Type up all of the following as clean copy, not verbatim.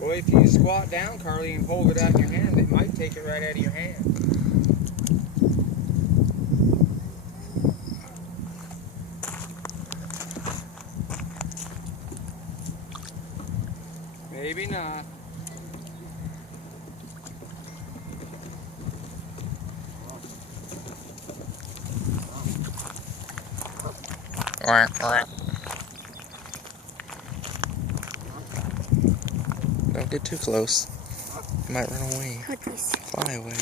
Well, if you squat down, Carly, and hold it out in your hand, it might take it right out of your hand. Maybe not. Don't get too close. You might run away. Fly away.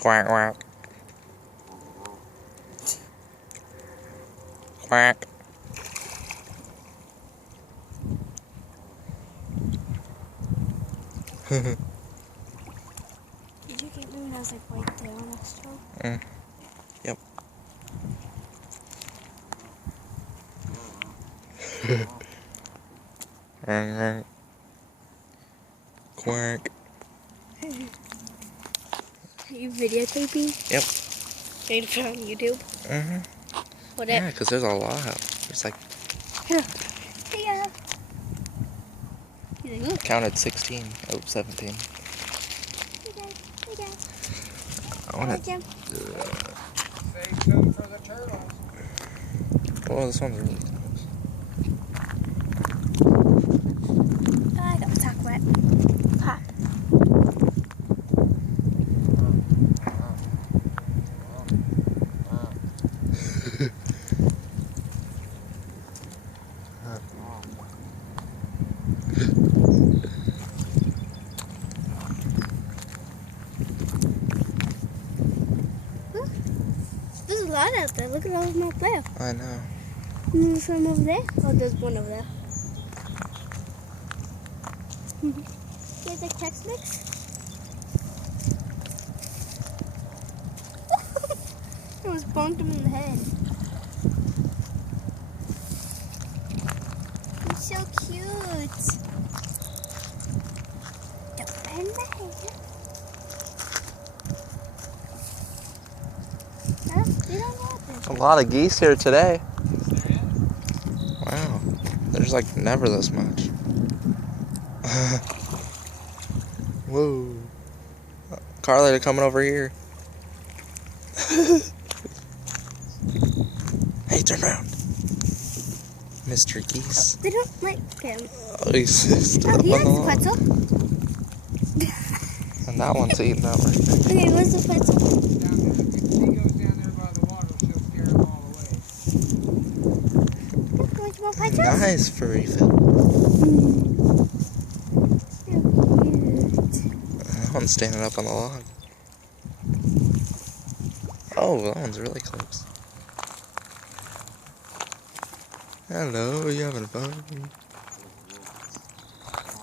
Quack, quack. Quack. Did you get me when I was like right there on that straw? Yep. Quack. Are you videotaping? Yep. Are you to put on YouTube? What Yeah, because there's a lot. There's like... Yeah. He's like, look. Counted 16. Oh, 17. Hey guys. I want to... Save some for the turtles. Well, this one's really close. I got my sock wet. Pop. There's a lot out there. Look at all of them out there. I know. There's some over there. Oh, there's one over there. You guys like Chex Mix? It was bonked him in the head. He's so cute. Don't bend the head. They don't know this. A lot of geese here today. Wow. There's like never this much. Whoa. Carly, they're coming over here. Hey, turn around. Mr. Geese. They don't like him. Oh, he's stood Oh, up he on the has log. pretzel. And that one's eating that right there. Okay, where's the pretzel? Down there, if he goes down there by the water, she'll scare him all away. Where's more pretzels? Nice furry Phil. So cute. That one's standing up on the log. Oh, that one's really close. Hello, you having fun?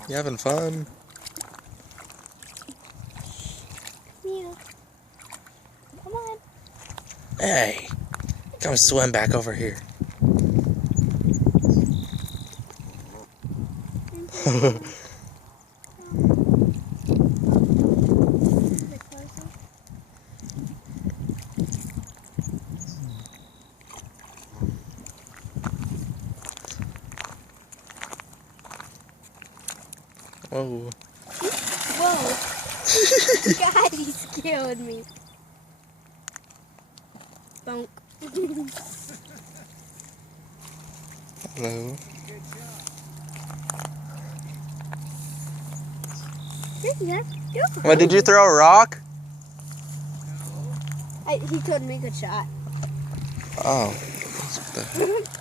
You having fun? Mew. Come on. Hey, come swim back over here. Whoa. Whoa. God, he scared me. Bonk. Hello. What, did you throw a rock? He told me good shot. Oh. What the